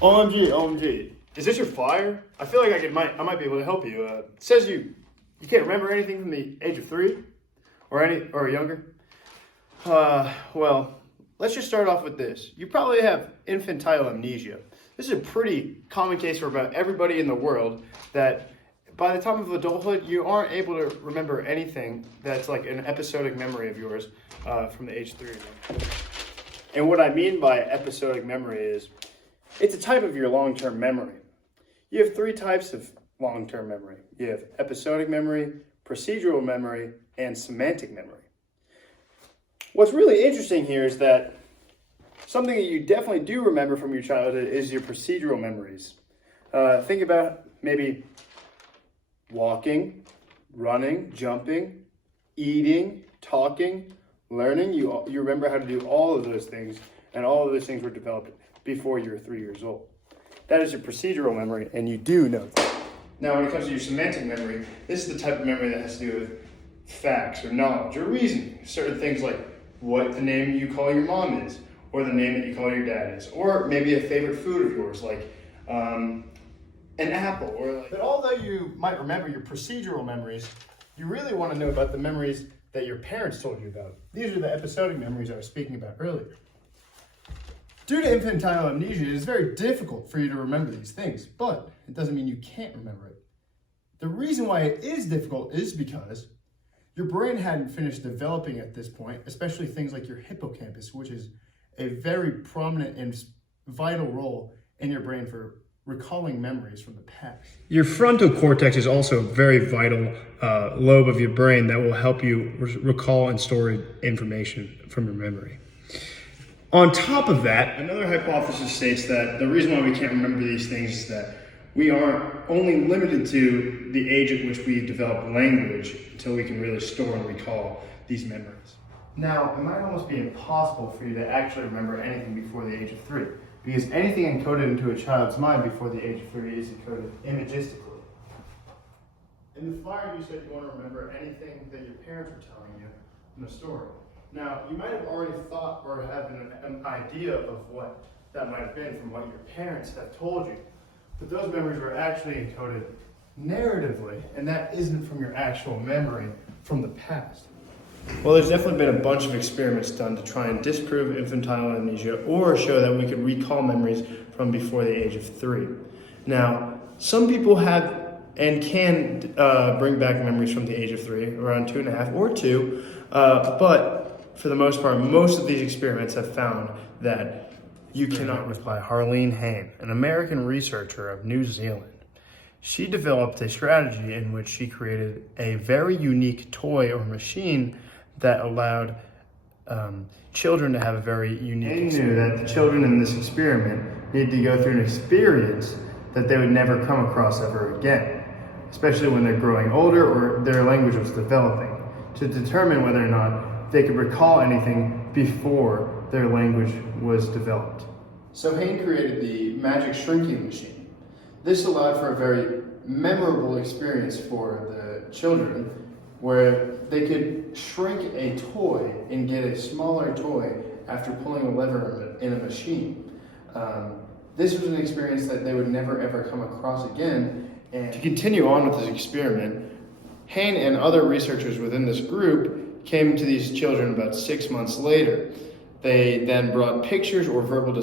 OMG, OMG. Is this your flyer? I feel like I might be able to help you. It says you can't remember anything from the age of 3 or younger. Well, let's just start off with this. You probably have infantile amnesia. This is a pretty common case for about everybody in the world, that by the time of adulthood, you aren't able to remember anything that's like an episodic memory of yours from the age 3. And what I mean by episodic memory is, it's a type of your long-term memory. You have 3 types of long-term memory. You have episodic memory, procedural memory, and semantic memory. What's really interesting here is that something that you definitely do remember from your childhood is your procedural memories. Think about maybe walking, running, jumping, eating, talking, learning. You remember how to do all of those things, and all of those things were developed before you were 3 years old. That is your procedural memory, and you do know that. Now, when it comes to your semantic memory, this is the type of memory that has to do with facts or knowledge or reasoning. Certain things like what the name you call your mom is, or the name that you call your dad is, or maybe a favorite food of yours, like an apple. But although you might remember your procedural memories, you really want to know about the memories that your parents told you about. These are the episodic memories I was speaking about earlier. Due to infantile amnesia, it is very difficult for you to remember these things, but it doesn't mean you can't remember it. The reason why it is difficult is because your brain hadn't finished developing at this point, especially things like your hippocampus, which is a very prominent and vital role in your brain for recalling memories from the past. Your frontal cortex is also a very vital lobe of your brain that will help you recall and store information from your memory. On top of that, another hypothesis states that the reason why we can't remember these things is that we are only limited to the age at which we develop language until we can really store and recall these memories. Now, it might almost be impossible for you to actually remember anything before the age of 3, because anything encoded into a child's mind before the age of 3 is encoded imagistically. In the flyer, you said you want to remember anything that your parents were telling you in the story. Now, you might have already thought or have an idea of what that might have been from what your parents have told you, but those memories were actually encoded narratively, and that isn't from your actual memory from the past. Well, there's definitely been a bunch of experiments done to try and disprove infantile amnesia or show that we could recall memories from before the age of 3. Now, some people have and can bring back memories from the age of 3, around 2.5 or 2, but for the most part, most of these experiments have found that you cannot. Was by Harleen Hain, an American researcher of New Zealand. She developed a strategy in which she created a very unique toy or machine that allowed children to have a very unique experience. They knew that the children in this experiment needed to go through an experience that they would never come across ever again, especially when they're growing older or their language was developing, to determine whether or not they could recall anything before their language was developed. So Hain created the magic shrinking machine. This allowed for a very memorable experience for the children, where they could shrink a toy and get a smaller toy after pulling a lever in a machine. This was an experience that they would never ever come across again. And to continue on with this experiment, Hain and other researchers within this group came to these children about 6 months later. They then brought pictures or verbal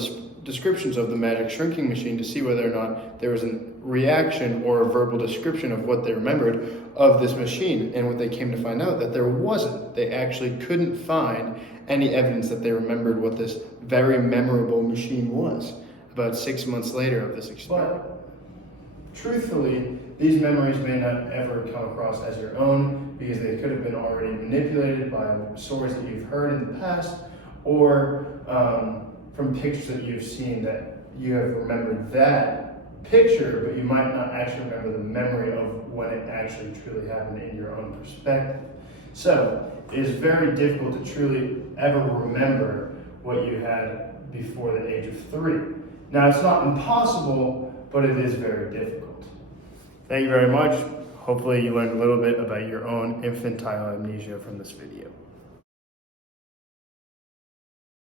descriptions of the magic shrinking machine to see whether or not there was a reaction or a verbal description of what they remembered of this machine. And what they came to find out, that there wasn't. They actually couldn't find any evidence that they remembered what this very memorable machine was about 6 months later of this experiment. Truthfully, these memories may not ever come across as your own, because they could have been already manipulated by stories that you've heard in the past, or from pictures that you've seen that you have remembered that picture, but you might not actually remember the memory of when it actually truly happened in your own perspective. So it is very difficult to truly ever remember what you had before the age of 3. Now, it's not impossible, but it is very difficult. Thank you very much. Hopefully you learned a little bit about your own infantile amnesia from this video.